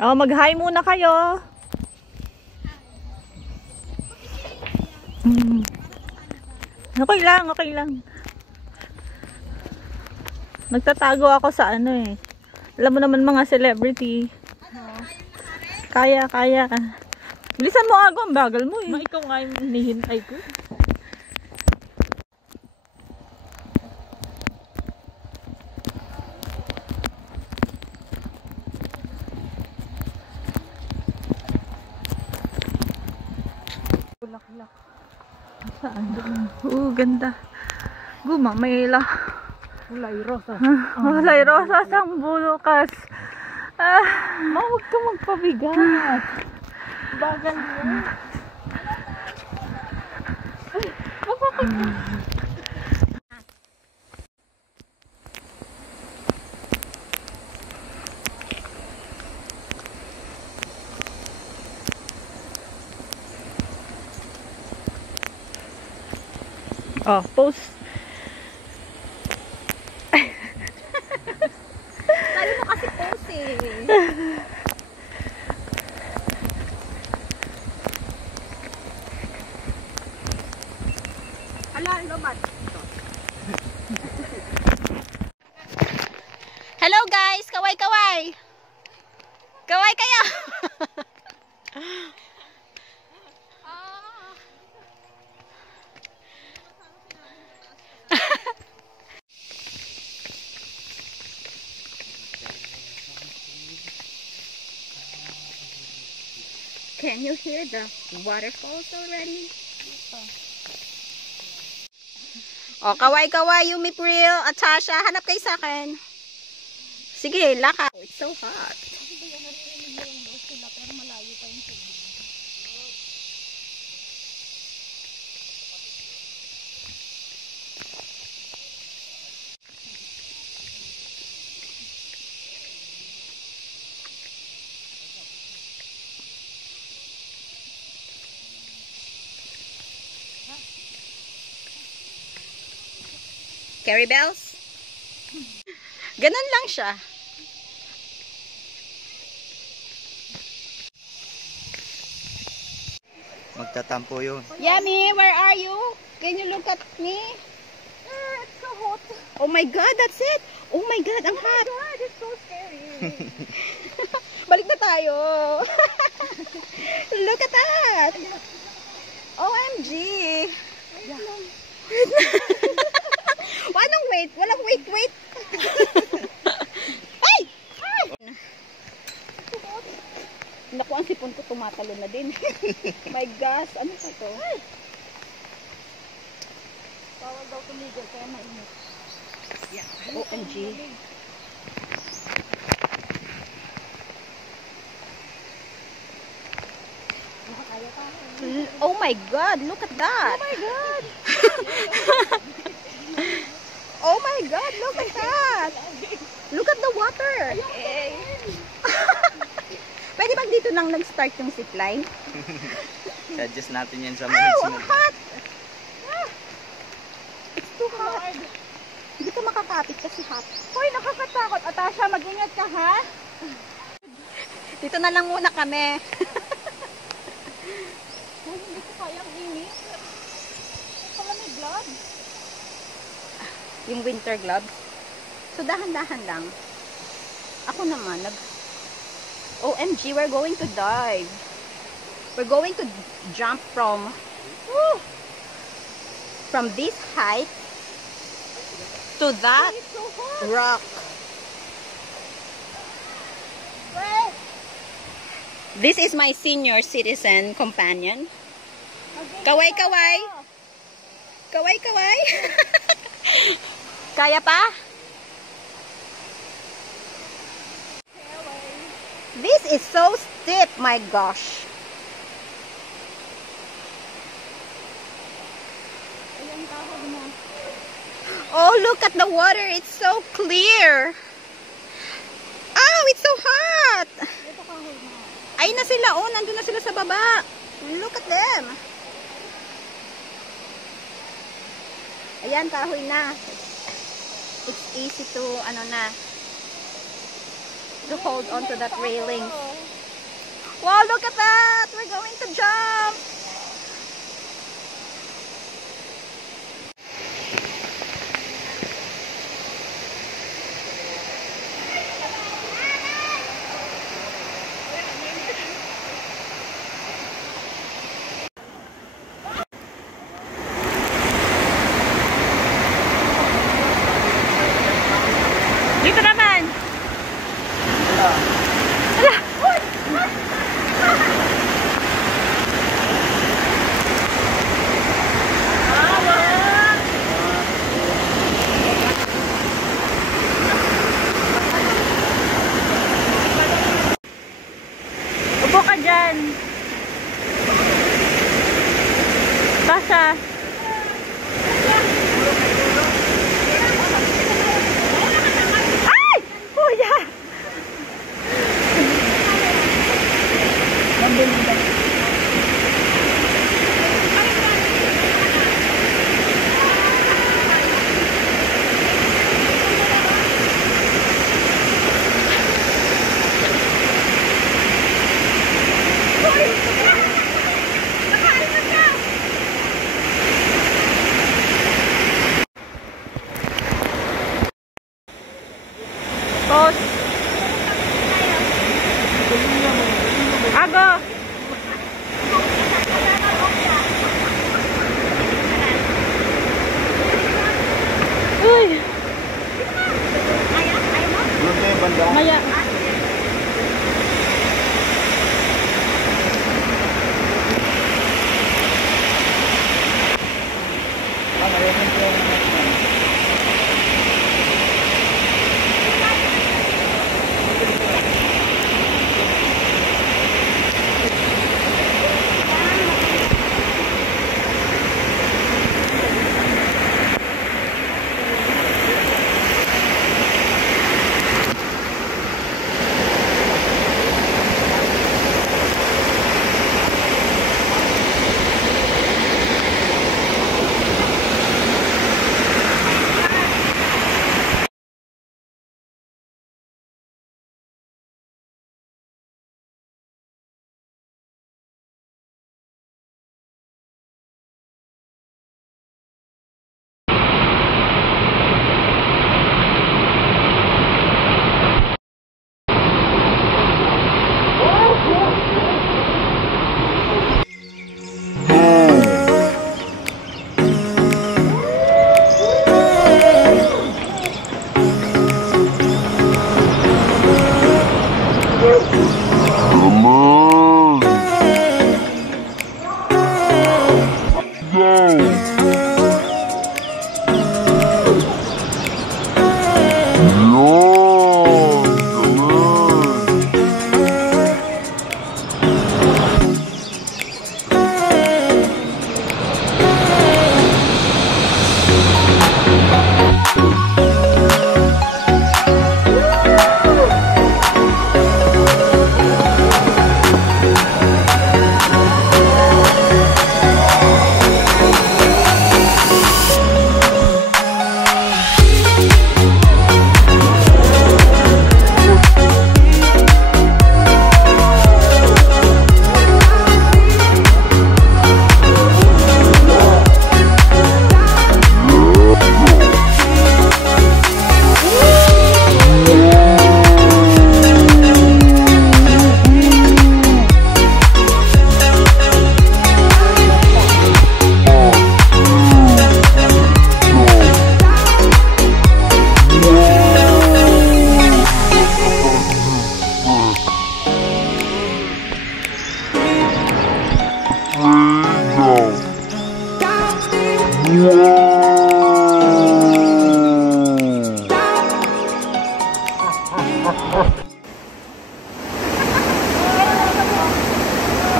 Oh, mag-hi muna kayo. Okay lang, okay lang. Nagtatago ako sa ano eh. Alam mo naman mga celebrity. Kaya. Bilisan mo ako, ang bagal mo eh. Ikaw nga yung nihintay ko. Bulak-bulak. Saan doon? Ganda. Gumamela. Kulay rosas. Kulay rosas ang bulukas. Huwag ka magpabigat. Bagal mo. Oh, post. Sabi mo kasi post eh. Ala, lobat. Hello guys, kaway-kaway. Kaway kayo. Can you hear the waterfalls already? Oh, kaway-kaway, Yumi Pril, at Tasha, hanap kayo sa akin. Sige, lakad. Oh, it's so hot. Carry bells? Ganun lang siya. Magtatampo yun. Yummy, where are you? Can you look at me? It's so hot. Oh my God, that's it. Oh my God, ang hot. Oh my God, it's so scary. Balik na tayo. Look at that. OMG. Anong wait? Walang wait. Ay! Naku, ang sipon ko tumatalo na din. My gosh, ano pa to? Bawal daw tumigil kaya mainit. Yeah. OMG. Oh my God, look at that. Oh my God. Oh my God, look at that. Look at the water. Okay. Pwede bang dito nang nag-start yung zipline? Suggest natin yan sa Ow, minutes ang hot. It's too hot. Hindi ka makakapit kasi hot. Hoy, nakakatakot. Atasha, mag-ingat ka ha? Dito na lang muna kami. Hoy, hindi ko kayang init. Pala may blood. Yung winter gloves. So, dahan-dahan lang. Ako naman, OMG, we're going to dive. We're going to jump from this height to that rock. This is my senior citizen companion. Kaway-kaway. Kaway-kaway. Kaya pa? This is so steep, my gosh. Oh, look at the water. It's so clear. Oh, it's so hot. Ay na sila. Oh, nandun na sila sa baba. Look at them. Ayan, kahoy na. It's easy to, to hold on to that railing. Wow, look at that! We're going to jump! Dito naman. Upo ka dyan. Tasha. Ay! Kuya! Pause. Ago. Uy. Maya.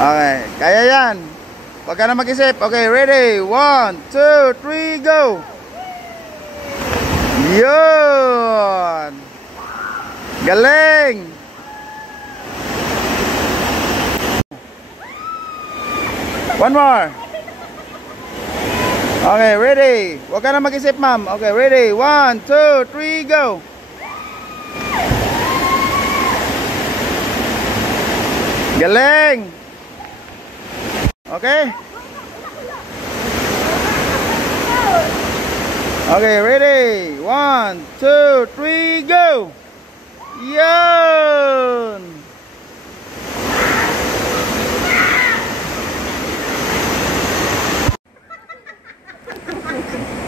Okay, kaya yan. Huwag ka na mag-isip. Okay, ready? 1, 2, 3, go! Yun! Galing! One more! Okay, ready. Huwag ka na mag-isip, ma'am. Okay, ready. 1, 2, 3, go. Galing. Okay. Okay, ready. 1, 2, 3, go. Yun.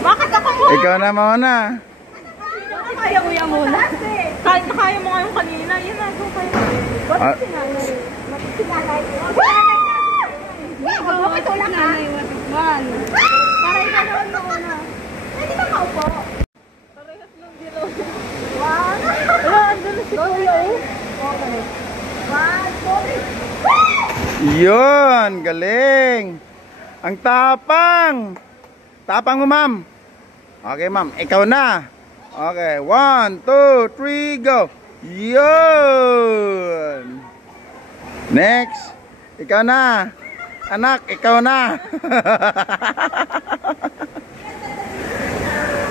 Bakit ako mo? Ikaw na muna. Kaya mo yan muna. Kaya mo nga yung kanina. Yun na, kung kaya mo. Ah, Bakit wala ka? Para ikaw naman muna. Pwede ka maupo. Parehas lang dilo. Wow. Wala, andun na si Kuya. Okay. 1, 2, yun, galing. Ang tapang. Tapang mo, ma'am. Okay, ma'am. Ikaw na. Okay, 1, 2, 3, go. Yun. Next. Ikaw na. Anak, ikaw na.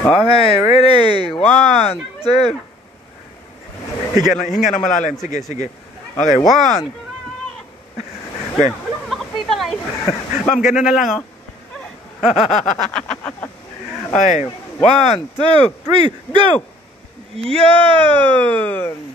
Okay, ready. 1, 2. Hinga na malalim. Sige, sige. Okay, 1. Okay. Wala kang makapita nga eh. Ma'am, ganun na lang, oh. Okay, 1, 2, 3, go! Yun!